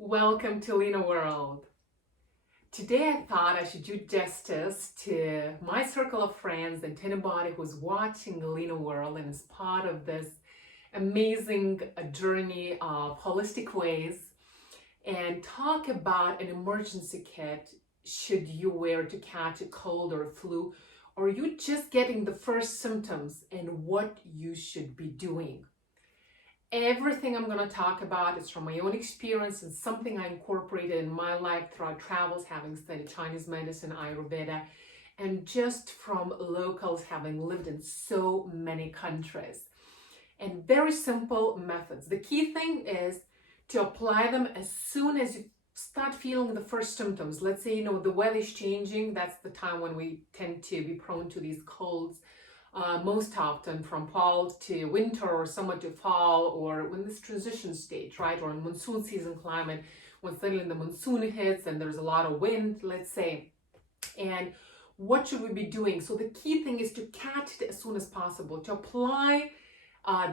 Welcome to Lina World. Today I thought I should do justice to my circle of friends and to anybody who's watching Lina World and is part of this amazing journey of holistic ways, and talk about an emergency kit should you wear to catch a cold or a flu, or you just getting the first symptoms and what you should be doing. Everything I'm going to talk about is from my own experience and something I incorporated in my life throughout travels, having studied Chinese medicine, Ayurveda, and just from locals having lived in so many countries. And very simple methods. The key thing is to apply them as soon as you start feeling the first symptoms. Let's say, the weather is changing. That's the time when we tend to be prone to these colds. Most often from fall to winter or summer to fall, or when this transition stage, right? Or in monsoon season climate, when suddenly the monsoon hits and there's a lot of wind, let's say. And what should we be doing? So the key thing is to catch it as soon as possible, to apply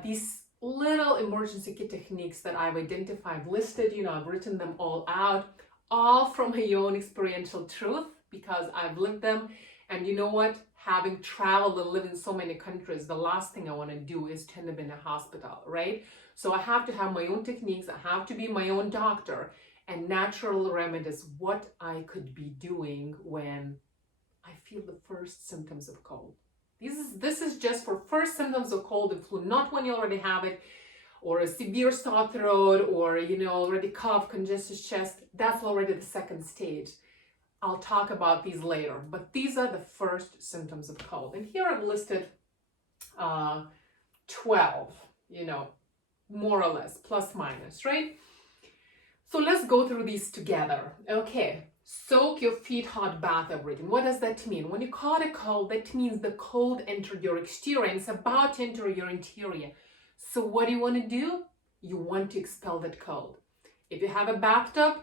these little emergency kit techniques that I've identified, listed, I've written them all out, all from my own experiential truth, because I've lived them. And you know what? Having traveled and lived in so many countries, the last thing I want to do is to end up in a hospital, right? So I have to have my own techniques. I have to be my own doctor, and natural remedies, what I could be doing when I feel the first symptoms of cold. This is just for first symptoms of cold and flu, not when you already have it, or a severe sore throat, or already cough, congested chest. That's already the second stage. I'll talk about these later, but these are the first symptoms of cold. And here I've listed 12, more or less, plus minus, right? So let's go through these together. Okay, soak your feet hot bath every day. What does that mean? When you caught a cold, that means the cold entered your exterior and it's about to enter your interior. So what do you want to do? You want to expel that cold. If you have a bathtub,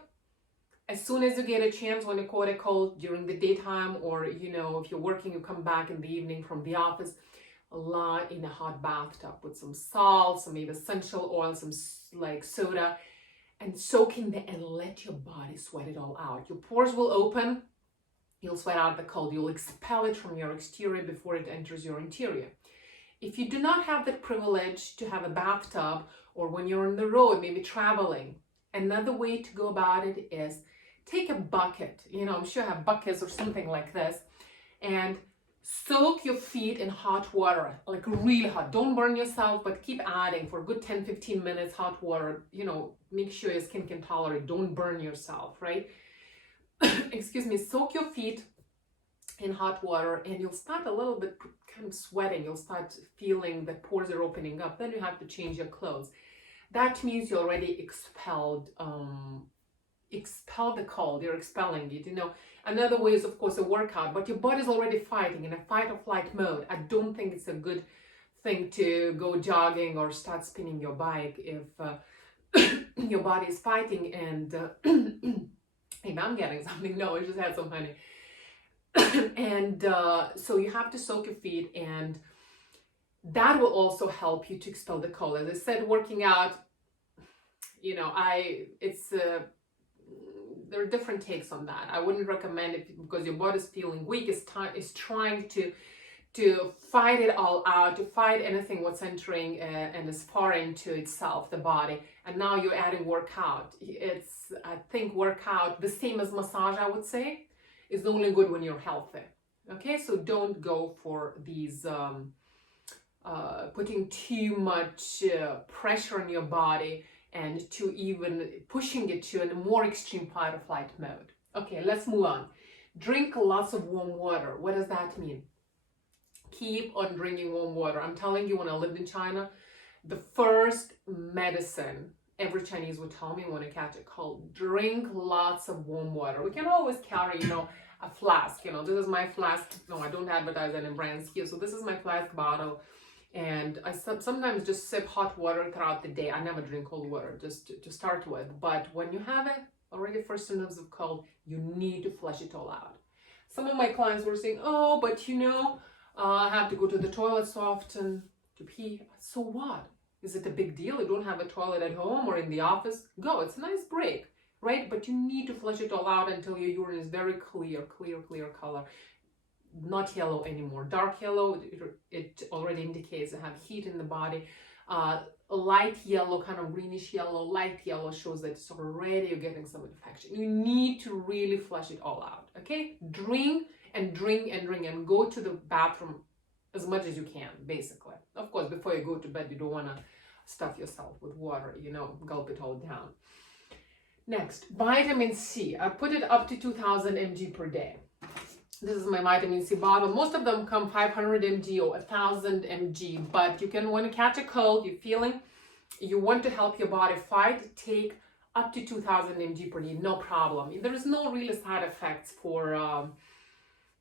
as soon as you get a chance, when you caught a cold during the daytime, or if you're working, you come back in the evening from the office, lie in a hot bathtub with some salt, some maybe essential oil, some like soda, and soak in there and let your body sweat it all out. Your pores will open, you'll sweat out the cold, you'll expel it from your exterior before it enters your interior. If you do not have that privilege to have a bathtub, or when you're on the road, maybe traveling, another way to go about it is take a bucket, I'm sure I have buckets or something like this, and soak your feet in hot water, like really hot. Don't burn yourself, but keep adding for a good 10-15 minutes hot water. Make sure your skin can tolerate. Don't burn yourself, right? Excuse me. Soak your feet in hot water and you'll start a little bit kind of sweating. You'll start feeling the pores are opening up. Then you have to change your clothes. That means you already expel the cold, you're expelling it. Another way is, of course, a workout, but your body's already fighting in a fight or flight mode. I don't think it's a good thing to go jogging or start spinning your bike if your body is fighting. And maybe I'm getting something. No, I just had some honey. And so you have to soak your feet, and that will also help you to expel the cold. As I said, working out, there are different takes on that. I wouldn't recommend it because your body's feeling weak, is trying to fight it all out, to fight anything what's entering and is foreign to itself, the body. And now you're adding workout. I think workout, the same as massage, I would say, is only good when you're healthy. Okay, so don't go for these putting too much pressure on your body and to even pushing it to a more extreme fight or flight mode. Okay, let's move on. Drink lots of warm water. What does that mean? Keep on drinking warm water. I'm telling you, when I lived in China, the first medicine every Chinese would tell me when I catch a cold, drink lots of warm water. We can always carry, a flask. This is my flask. No, I don't advertise any brands here. So this is my flask bottle. And I sometimes just sip hot water throughout the day. I never drink cold water, just to start with. But when you have already first symptoms of cold, you need to flush it all out. Some of my clients were saying, oh, but I have to go to the toilet so often to pee. So what? Is it a big deal? You don't have a toilet at home or in the office? Go, it's a nice break. right? But you need to flush it all out until your urine is very clear color. Not yellow anymore. Dark yellow, it already indicates to have heat in the body. Light yellow, kind of greenish yellow, light yellow shows that it's already you're getting some infection. You need to really flush it all out, okay? Drink and go to the bathroom as much as you can, basically. Of course, before you go to bed, you don't want to stuff yourself with water, you know, gulp it all down. Next, vitamin C. I put it up to 2000 mg per day. This is my vitamin C bottle. Most of them come 500 mg or 1000 mg, but you can, when you catch a cold, you're feeling, you want to help your body fight, take up to 2000 mg per day, no problem. There is no really side effects for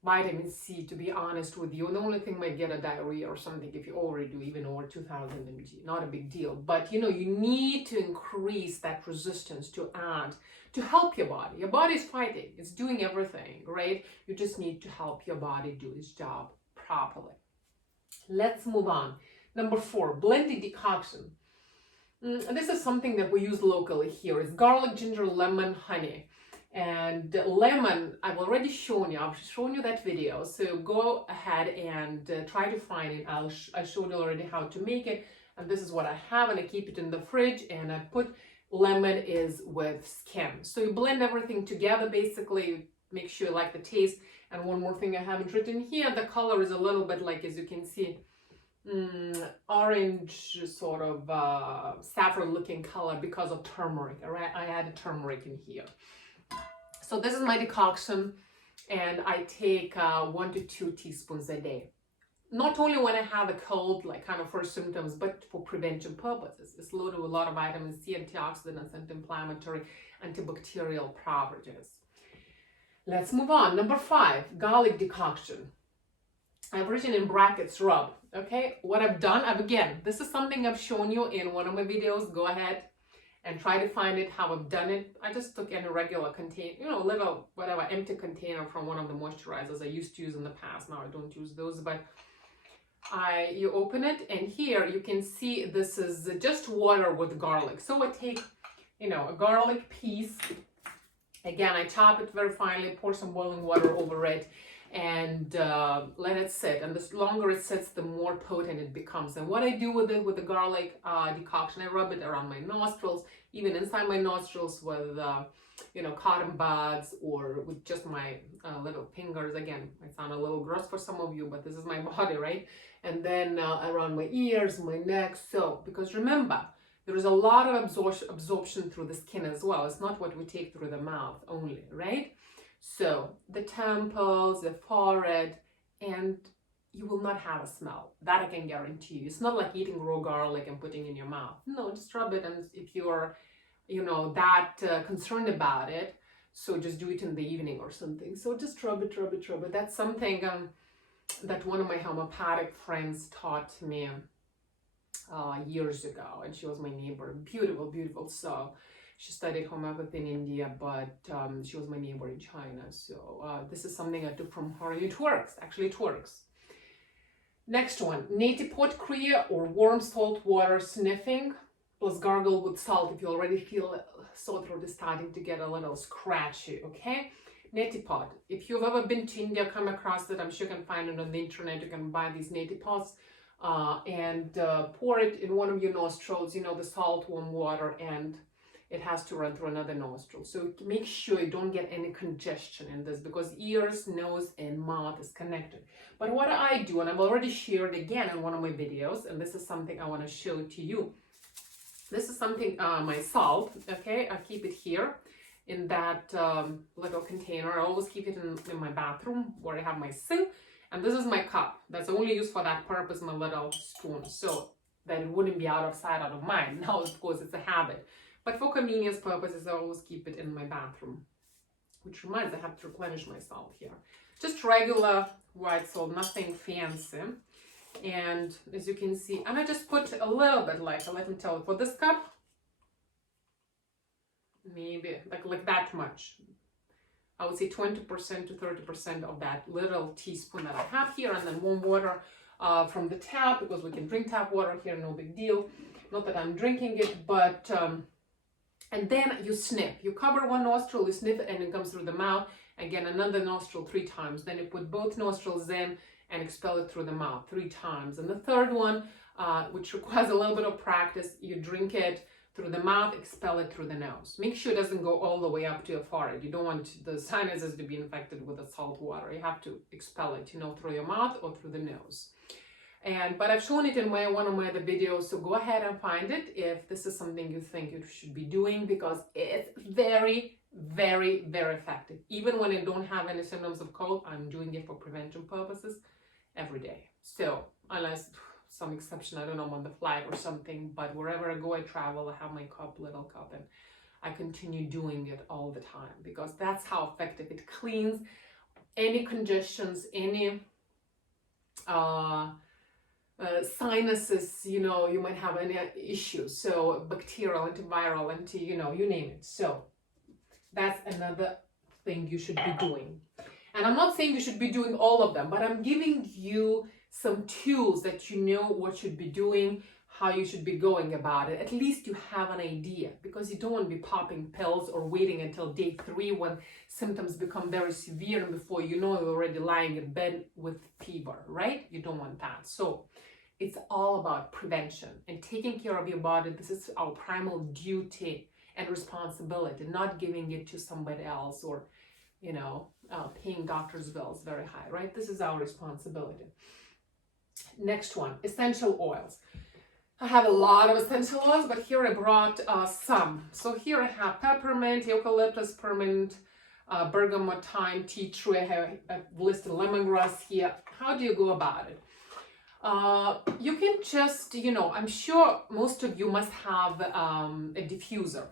vitamin C, to be honest with you. The only thing might get a diarrhea or something if you overdo, even over 2000 mg, not a big deal. But you know, you need to increase that resistance to add, to help your body. Your body is fighting, it's doing everything, right? You just need to help your body do its job properly. Let's move on. Number 4, blended decoction. This is something that we use locally here. It's garlic, ginger, lemon, honey. And lemon, I've already shown you. I've shown you that video. So go ahead and try to find it. I showed you already how to make it. And this is what I have. And I keep it in the fridge. And I put lemon is with skim. So you blend everything together, basically. Make sure you like the taste. And one more thing I haven't written here. The color is a little bit like, as you can see, orange, sort of saffron looking color because of turmeric. All right, I added turmeric in here. So this is my decoction, and I take 1 to 2 teaspoons a day. Not only when I have a cold, like kind of first symptoms, but for prevention purposes. It's loaded with a lot of vitamin C, antioxidants, anti-inflammatory, antibacterial properties. Let's move on. Number 5, garlic decoction. I've written in brackets rub. Okay, what I've done, again, this is something I've shown you in one of my videos. Go ahead and try to find it, how I've done it. I just took in a regular container, you know, little, whatever, empty container from one of the moisturizers I used to use in the past. Now I don't use those, but you open it, and here you can see this is just water with garlic. So I take, you know, a garlic piece. Again, I chop it very finely, pour some boiling water over it, and let it sit. And the longer it sits, the more potent it becomes. And what I do with it, with the garlic decoction, I rub it around my nostrils, even inside my nostrils with, you know, cotton buds, or with just my little fingers. Again, it sounds a little gross for some of you, but this is my body, right? And then around my ears, my neck. So, because remember, there is a lot of absorption through the skin as well. It's not what we take through the mouth only, right? So the temples, the forehead, and you will not have a smell. That I can guarantee you. It's not like eating raw garlic and putting it in your mouth. No, just rub it. And if you're, you know, that concerned about it, so just do it in the evening or something. So just rub it. That's something that one of my homeopathic friends taught me years ago. And she was my neighbor. Beautiful soul. She studied homeopathy in India, but she was my neighbor in China. So this is something I took from her, and it works. Actually, it works. Next one, native pot kriya or warm salt water sniffing, plus gargle with salt if you already feel sore throat is starting to get a little scratchy, okay? Neti pot. If you've ever been to India, come across it, I'm sure you can find it on the internet. You can buy these neti pots and pour it in one of your nostrils, you know, the salt warm water, and it has to run through another nostril. So make sure you don't get any congestion in this, because ears, nose, and mouth is connected. But what I do, and I've already shared again in one of my videos, and this is something I want to show to you. This is something, my salt, okay? I keep it here in that little container. I always keep it in my bathroom where I have my sink. And this is my cup. That's only used for that purpose, my little spoon. So that it wouldn't be out of sight, out of mind. Now, of course, it's a habit. But for convenience purposes, I always keep it in my bathroom. Which reminds, I have to replenish my salt here. Just regular white salt, nothing fancy. And as you can see, and I just put a little bit, like, let me tell you, for this cup, maybe like that much. I would say 20% to 30% of that little teaspoon that I have here, and then warm water from the tap, because we can drink tap water here, no big deal. Not that I'm drinking it, but And then you sniff. You cover one nostril, you sniff it, and it comes through the mouth. Again, another nostril 3 times. Then you put both nostrils in and expel it through the mouth 3 times. And the third one, which requires a little bit of practice, you drink it through the mouth, expel it through the nose. Make sure it doesn't go all the way up to your forehead. You don't want the sinuses to be infected with the salt water. You have to expel it, through your mouth or through the nose. But I've shown it in one of my other videos, so go ahead and find it if this is something you think you should be doing, because it's very, very, very effective. Even when I don't have any symptoms of cold, I'm doing it for prevention purposes every day. So unless some exception, I don't know, I'm on the flight or something, but wherever I go, I travel, I have my little cup, and I continue doing it all the time, because that's how effective it cleans any congestions, any sinuses, you might have any issues. So bacterial, antiviral, you name it. So that's another thing you should be doing. And I'm not saying you should be doing all of them, but I'm giving you some tools that you know what should be doing, how you should be going about it. At least you have an idea, because you don't want to be popping pills or waiting until day 3 when symptoms become very severe, and before you know, you're already lying in bed with fever, right? You don't want that. So it's all about prevention and taking care of your body. This is our primal duty and responsibility, not giving it to somebody else or, paying doctor's bills very high, right? This is our responsibility. Next one, essential oils. I have a lot of essential oils, but here I brought some. So here I have peppermint, eucalyptus, spearmint, bergamot, thyme, tea tree. I've listed lemongrass here. How do you go about it? You can just, I'm sure most of you must have a diffuser.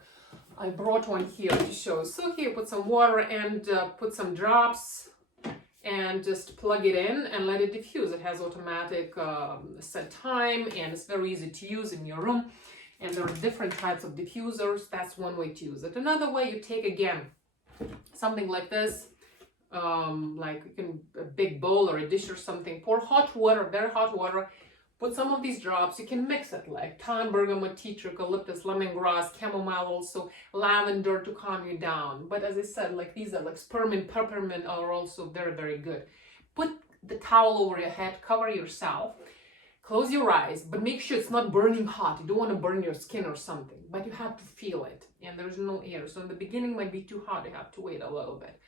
I brought one here to show. So here, put some water and put some drops and just plug it in and let it diffuse. It has automatic set time, and it's very easy to use in your room. And there are different types of diffusers. That's one way to use it. Another way, you take, again, something like this, like a big bowl or a dish or something, pour hot water, very hot water, put some of these drops. You can mix it like thyme, bergamot, tea tree, eucalyptus, lemongrass, chamomile, also lavender to calm you down. But as I said, like these are like spearmint, peppermint are also very, very good. Put the towel over your head, cover yourself, close your eyes, but make sure it's not burning hot. You don't want to burn your skin or something, but you have to feel it, and there's no air. So in the beginning, it might be too hot. You have to wait a little bit.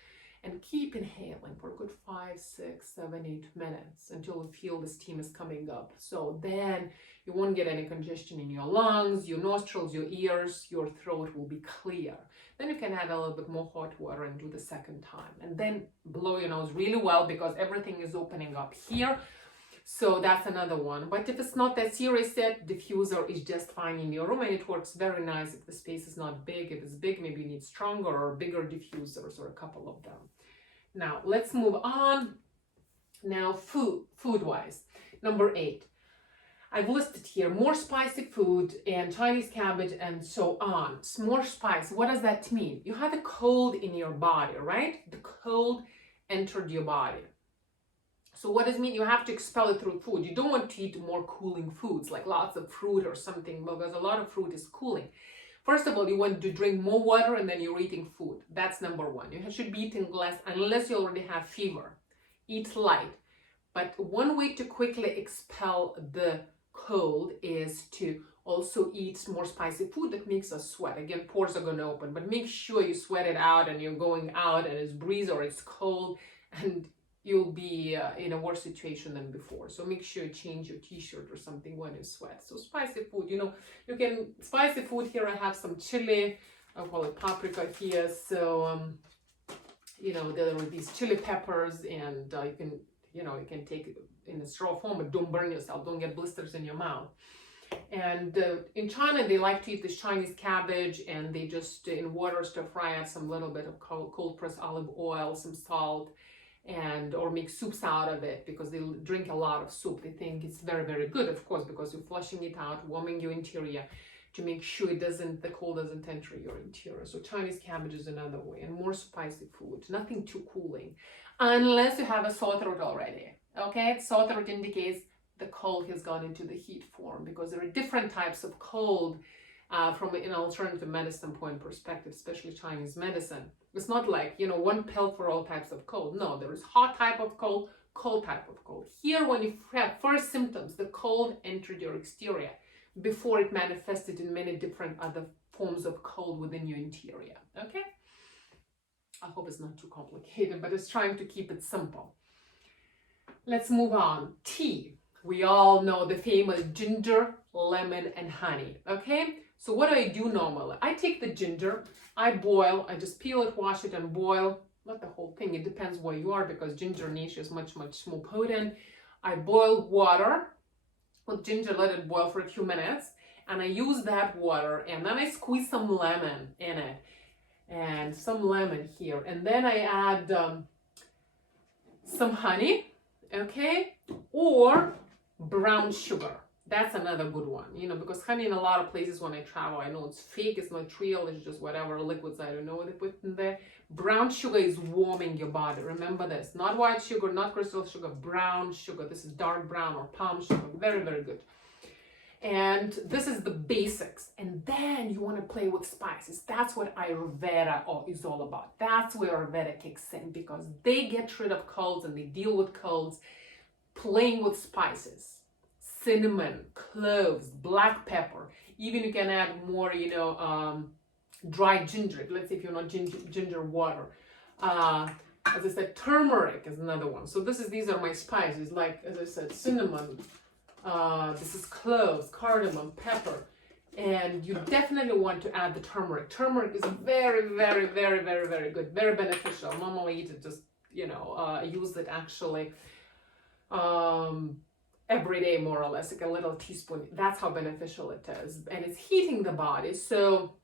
And keep inhaling for a good 5, 6, 7, 8 minutes until you feel the steam is coming up. So then you won't get any congestion in your lungs, your nostrils, your ears, your throat will be clear. Then you can add a little bit more hot water and do the second time. And then blow your nose really well, because everything is opening up here. So that's another one. But if it's not that serious yet, diffuser is just fine in your room, and it works very nice if the space is not big. If it's big, maybe you need stronger or bigger diffusers, or a couple of them. Now let's move on. Now food-wise. Number 8. I've listed here more spicy food and Chinese cabbage and so on. More spice. What does that mean? You have a cold in your body, right? The cold entered your body. So what does it mean? You have to expel it through food. You don't want to eat more cooling foods, like lots of fruit or something, because a lot of fruit is cooling. First of all, you want to drink more water, and then you're eating food. That's number 1. You should be eating less unless you already have fever. Eat light. But one way to quickly expel the cold is to also eat more spicy food that makes us sweat. Again, pores are going to open, but make sure you sweat it out and you're going out and it's breeze or it's cold, and you'll be in a worse situation than before. So make sure you change your t-shirt or something when you sweat. So spicy food, you can, spicy food here, I have some chili, I call it paprika here. So, there are these chili peppers, and you can take it in a straw form, but don't burn yourself, don't get blisters in your mouth. And in China, they like to eat this Chinese cabbage, and they just, in water, stir fry, add some little bit of cold pressed olive oil, some salt, or make soups out of it, because they drink a lot of soup. They think it's very, very good, of course, because you're flushing it out, warming your interior to make sure the cold doesn't enter your interior. So Chinese cabbage is another way, and more spicy food, nothing too cooling, unless you have a sore throat already. Okay, sore throat indicates the cold has gone into the heat form, because there are different types of cold. from an alternative medicine point perspective, especially Chinese medicine. It's not like, one pill for all types of cold. No, there is hot type of cold, cold type of cold. Here, when you have first symptoms, the cold entered your exterior before it manifested in many different other forms of cold within your interior. Okay? I hope it's not too complicated, but it's trying to keep it simple. Let's move on. Tea. We all know the famous ginger, lemon, and honey. Okay? So what do I do normally? I take the ginger, I boil, I just peel it, wash it, and boil. Not the whole thing, it depends where you are, because ginger nature is much, much more potent. I boil water with ginger, let it boil for a few minutes, and I use that water, and then I squeeze some lemon in it, and some lemon here, and then I add some honey, okay, or brown sugar. That's another good one, because honey in a lot of places when I travel, I know it's fake, it's not real, it's just whatever liquids, I don't know what they put in there. Brown sugar is warming your body. Remember this, not white sugar, not crystal sugar, brown sugar. This is dark brown or palm sugar. Very, very good. And this is the basics. And then you want to play with spices. That's what Ayurveda is all about. That's where Ayurveda kicks in, because they get rid of colds and they deal with colds playing with spices. Cinnamon, cloves, black pepper. Even you can add more, dry ginger. Let's say if you're not ginger water. As I said, turmeric is another one. So these are my spices. Like, as I said, cinnamon. This is cloves, cardamom, pepper. And you definitely want to add the turmeric. Turmeric is very, very, very, very, very good. Very beneficial. Mama eat it, just, I use it actually. Every day, more or less, like a little teaspoon. That's how beneficial it is. And it's heating the body. So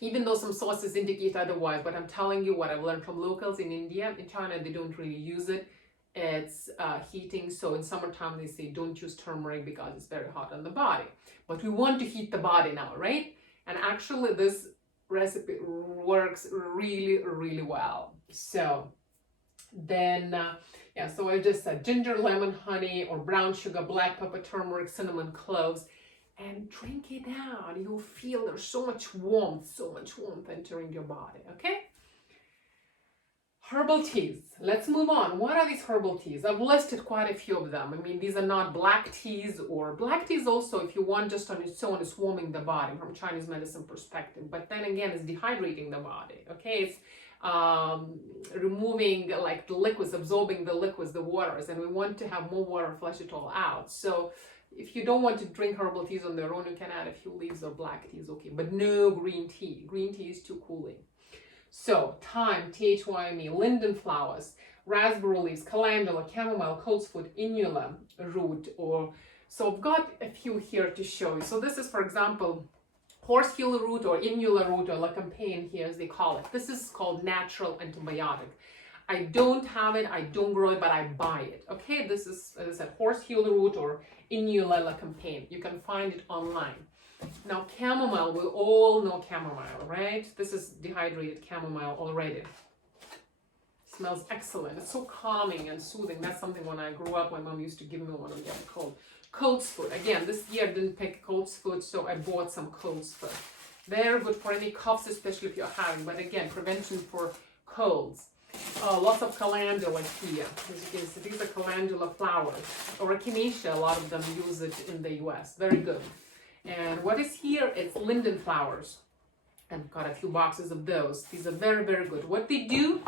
even though some sources indicate otherwise, but I'm telling you what I've learned from locals in India. In China, they don't really use it. It's heating. So in summertime, they say don't use turmeric because it's very hot on the body. But we want to heat the body now, right? And actually, this recipe works really, really well. So then... so I just said ginger, lemon, honey, or brown sugar, black pepper, turmeric, cinnamon, cloves, and drink it down. You'll feel there's so much warmth entering your body, okay? Herbal teas. Let's move on. What are these herbal teas? I've listed quite a few of them. I mean, these are not black teas, or black teas also, if you want just on its own, it's warming the body from Chinese medicine perspective. But then again, it's dehydrating the body, okay? It's removing like the liquids, absorbing the liquids, the waters, and we want to have more water, flush it all out. So if you don't want to drink herbal teas on their own, you can add a few leaves of black teas, okay, but no green tea. Green tea is too cooling. So thyme, THYME, linden flowers, raspberry leaves, calendula, chamomile, coltsfoot, inula root, so I've got a few here to show you. So this is, for example, horsehill root or inula root, or lycopene here as they call it. This is called natural antibiotic. I don't have it, I don't grow it, but I buy it. Okay, this is, as I said, horsehill root or inula lycopene. You can find it online. Now chamomile, we all know chamomile, right? This is dehydrated chamomile already. Smells excellent. It's so calming and soothing. That's something when I grew up, my mom used to give me when I get a cold. Coltsfoot. Again, this year I didn't pick coltsfoot, so I bought some coltsfoot. Very good for any coughs, especially if you're having, but again, prevention for colds. Lots of calendula here. As you can see, these are calendula flowers. Or echinacea, a lot of them use it in the US. Very good. And what is here is linden flowers. I've got a few boxes of those. These are very, very good. What they do,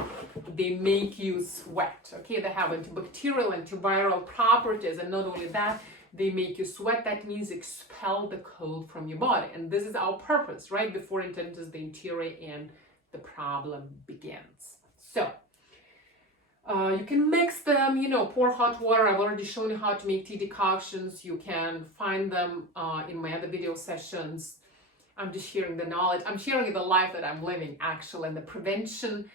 they make you sweat. Okay, they have antibacterial, antiviral properties, and not only that, they make you sweat. That means expel the cold from your body. And this is our purpose, right? Before it enters the interior and the problem begins. So, you can mix them, pour hot water. I've already shown you how to make tea decoctions. You can find them in my other video sessions. I'm just sharing the knowledge. I'm sharing the life that I'm living, actually, and the prevention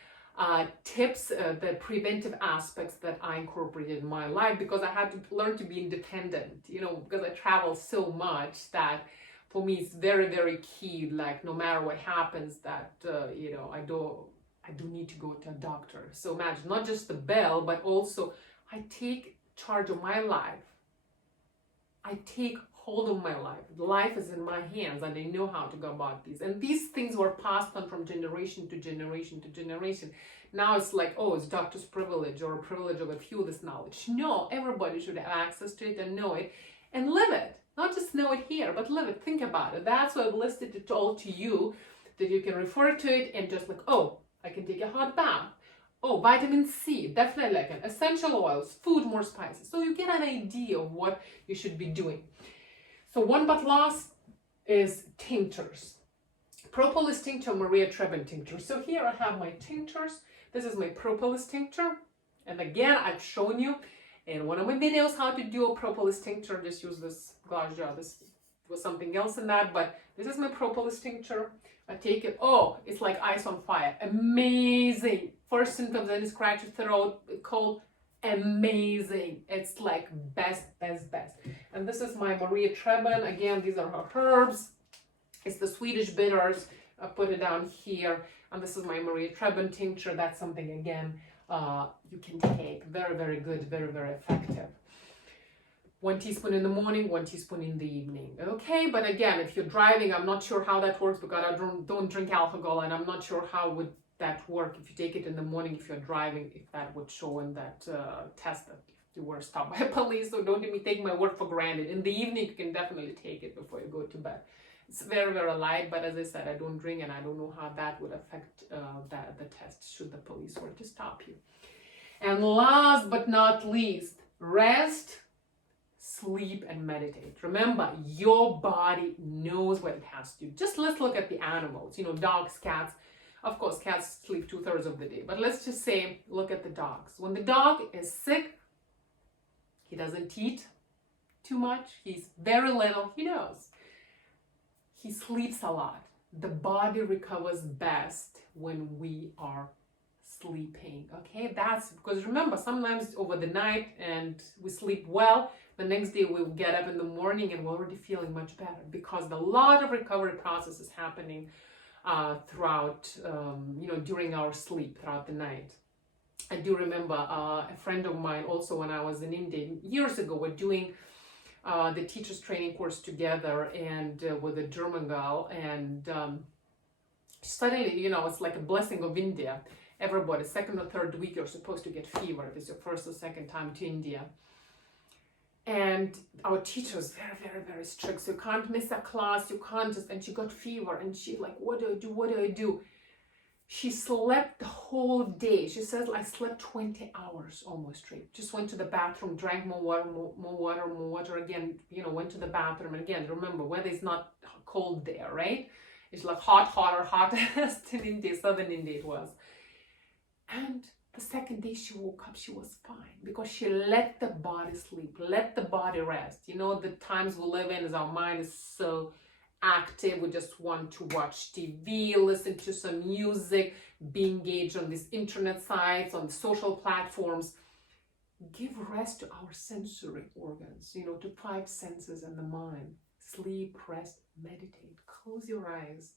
tips, the preventive aspects that I incorporated in my life, because I had to learn to be independent, because I travel so much that for me it's very, very key, like no matter what happens, that, I do need to go to a doctor. So imagine, not just the bill, but also I take charge of my life. I take hold of my life. Life is in my hands and I know how to go about these. And these things were passed on from generation to generation to generation. Now it's like, oh, it's doctor's privilege or a privilege of a few, this knowledge. No, everybody should have access to it and know it and live it. Not just know it here, but live it. Think about it. That's why I've listed it all to you, that you can refer to it and just like, oh, I can take a hot bath. Oh, vitamin C, definitely like an essential oils, food, more spices. So you get an idea of what you should be doing. So one but last is tinctures. Propolis tincture, Maria Trebin tincture. So here I have my tinctures. This is my propolis tincture. And again, I've shown you in one of my videos how to do a propolis tincture. Just use this glass jar. This was something else in that, but this is my propolis tincture. I take it. Oh, it's like ice on fire. Amazing. First symptoms, any scratch your throat, cold. Amazing. It's like best. And this is my Maria Trebin. Again, these are her herbs. It's the Swedish bitters. I put it down here. And this is my Maria Trebin tincture. That's something, again, you can take. Very, very good. Very, very effective. 1 teaspoon in the morning, 1 teaspoon in the evening. Okay, but again, if you're driving, I'm not sure how that works because I don't drink alcohol, and I'm not sure how would that work if you take it in the morning if you're driving, if that would show in that test that you were stopped by police. So don't even take my word for granted. In the evening, you can definitely take it before you go to bed. It's very, very light, but as I said, I don't drink, and I don't know how that would affect the test should the police were to stop you. And last but not least, rest, sleep, and meditate. Remember, your body knows what it has to do. Just let's look at the animals, you know, dogs, cats. Of course, cats sleep 2/3 of the day, but let's just say, look at the dogs. When the dog is sick, he doesn't eat too much. He's very little, he knows. He sleeps a lot. The body recovers best when we are sleeping. Okay, that's because remember, sometimes over the night and we sleep well, the next day we'll get up in the morning and we're already feeling much better because a lot of recovery process is happening throughout, during our sleep, throughout the night. I do remember a friend of mine also when I was in India years ago, we're doing the teachers training course together and with a German girl, and suddenly, it's like a blessing of India. Everybody, second or third week, you're supposed to get fever if it's your first or second time to India. And our teacher is very, very, very strict. So you can't miss a class. You can't just, and she got fever and she's like, what do I do? What do I do? She slept the whole day. She says, I slept 20 hours almost straight. Just went to the bathroom, drank more water again, went to the bathroom. And again, remember, weather is not cold there, right? It's like hottest in India, southern India it was. And the second day she woke up, she was fine because she let the body sleep, let the body rest. The times we live in is our mind is so active. We just want to watch TV, listen to some music, be engaged on these internet sites, on the social platforms. Give rest to our sensory organs, to 5 senses and the mind. Sleep, rest, meditate. Close your eyes.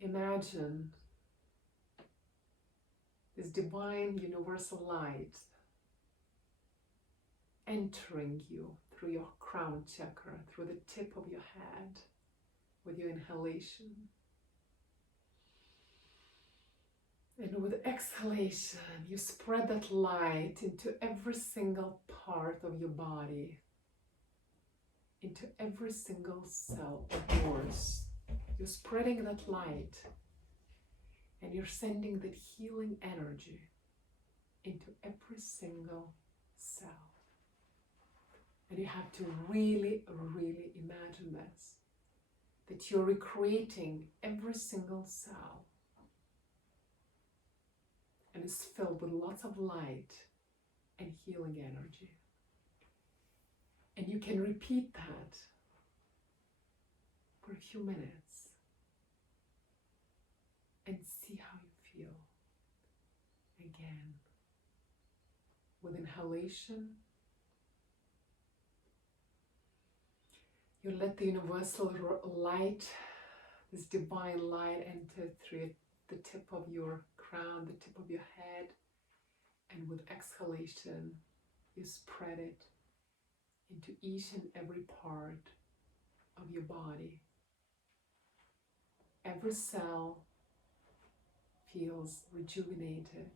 Imagine this divine universal light entering you through your crown chakra, through the tip of your head with your inhalation. And with exhalation, you spread that light into every single part of your body, into every single cell of yours. You're spreading that light and you're sending that healing energy into every single cell. And you have to really, really imagine this, that you're recreating every single cell and it's filled with lots of light and healing energy. And you can repeat that for a few minutes and see how you feel. Again, with inhalation, you let the universal light, this divine light, enter through the tip of your crown, the tip of your head, and with exhalation, You spread it into each and every part of your body. Every cell feels rejuvenated.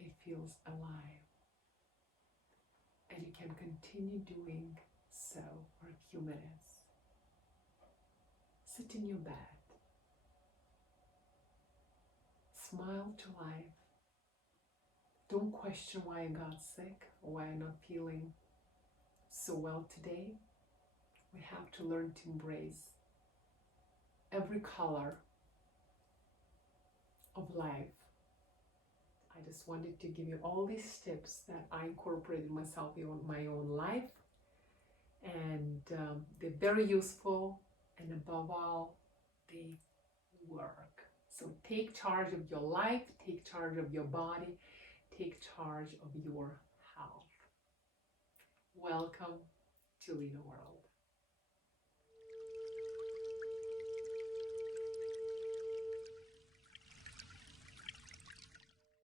It feels alive. And you can continue doing so for a few minutes. Sit in your bed. Smile to life. Don't question why I got sick or why I'm not feeling so well today. We have to learn to embrace every color of life. I just wanted to give you all these tips that I incorporated myself in my own life, and they're very useful, and above all, they work. So take charge of your life, take charge of your body, take charge of your health. Welcome to Lina World.